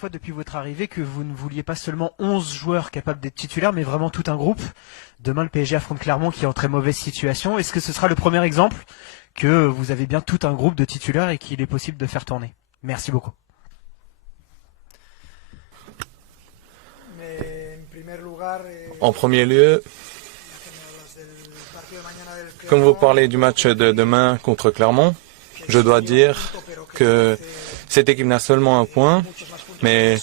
fois depuis votre arrivée que vous ne vouliez pas seulement 11 joueurs capables d'être titulaires, mais vraiment tout un groupe. Demain, le PSG affronte Clermont qui est en très mauvaise situation. Est-ce que ce sera le premier exemple que vous avez bien tout un groupe de titulaires et qu'il est possible de faire tourner? Merci beaucoup. En premier lieu, comme vous parlez du match de demain contre Clermont, je dois dire que cette équipe n'a seulement un point, mais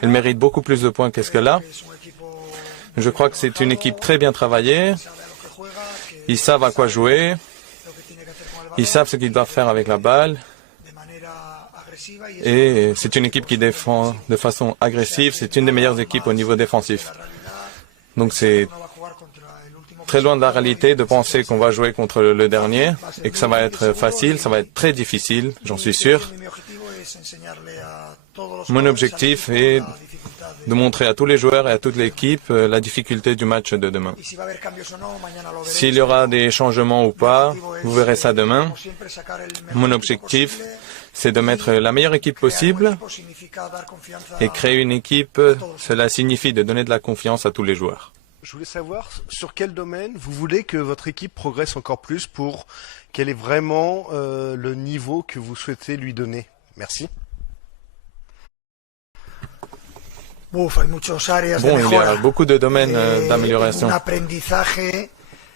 elle mérite beaucoup plus de points que ce qu'elle a. Je crois que c'est une équipe très bien travaillée. Ils savent à quoi jouer. Ils savent ce qu'ils doivent faire avec la balle. Et c'est une équipe qui défend de façon agressive. C'est une des meilleures équipes au niveau défensif. Donc c'est très loin de la réalité de penser qu'on va jouer contre le dernier et que ça va être facile. Ça va être très difficile, j'en suis sûr. Mon objectif est de montrer à tous les joueurs et à toute l'équipe la difficulté du match de demain. S'il y aura des changements ou pas, vous verrez ça demain. Mon objectif, c'est de mettre la meilleure équipe possible et créer une équipe, cela signifie de donner de la confiance à tous les joueurs. Je voulais savoir sur quel domaine vous voulez que votre équipe progresse encore plus pour quel est vraiment le niveau que vous souhaitez lui donner. Merci. Bon, il y a beaucoup de domaines d'amélioration.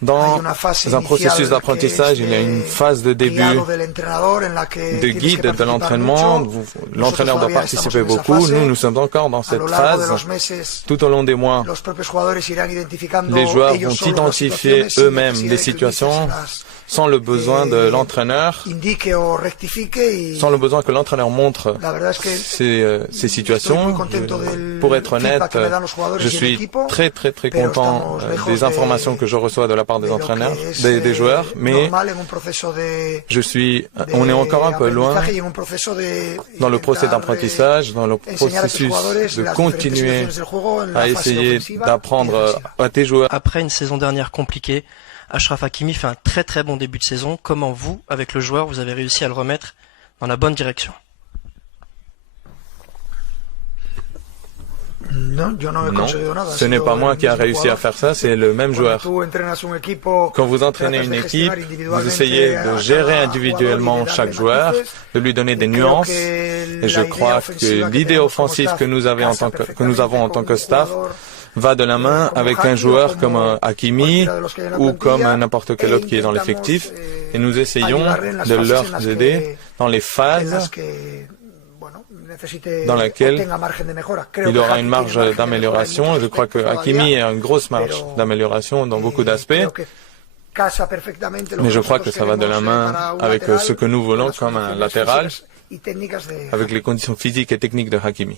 Dans un processus d'apprentissage, il y a une phase de début de guide de l'entraînement. L'entraîneur doit participer beaucoup. Nous sommes encore dans cette phase. Tout au long des mois, les joueurs vont identifier eux-mêmes les situations sans le besoin de l'entraîneur, sans le besoin que l'entraîneur montre ces situations. Pour être honnête, je suis très content des informations que je reçois de la part des entraîneurs, des joueurs, mais on est encore un peu loin dans le processus d'apprentissage, dans le processus de continuer à essayer d'apprendre à tes joueurs. Après une saison dernière compliquée, Achraf Hakimi fait un très bon début de saison. Comment vous, avec le joueur, vous avez réussi à le remettre dans la bonne direction? Non, ce n'est pas moi qui a réussi à faire ça, c'est le même joueur. Quand vous entraînez une équipe, vous essayez de gérer individuellement chaque joueur, de lui donner des nuances. Et je crois que l'idée offensive que nous avons en tant que staff va de la main avec un joueur comme Hakimi ou comme n'importe quel autre qui est dans l'effectif. Et nous essayons de leur aider dans les phases dans laquelle il aura une marge d'amélioration. Je crois que Hakimi a une grosse marge d'amélioration dans beaucoup d'aspects. Mais je crois que ça va de la main avec ce que nous voulons comme un latéral, avec les conditions physiques et techniques de Hakimi.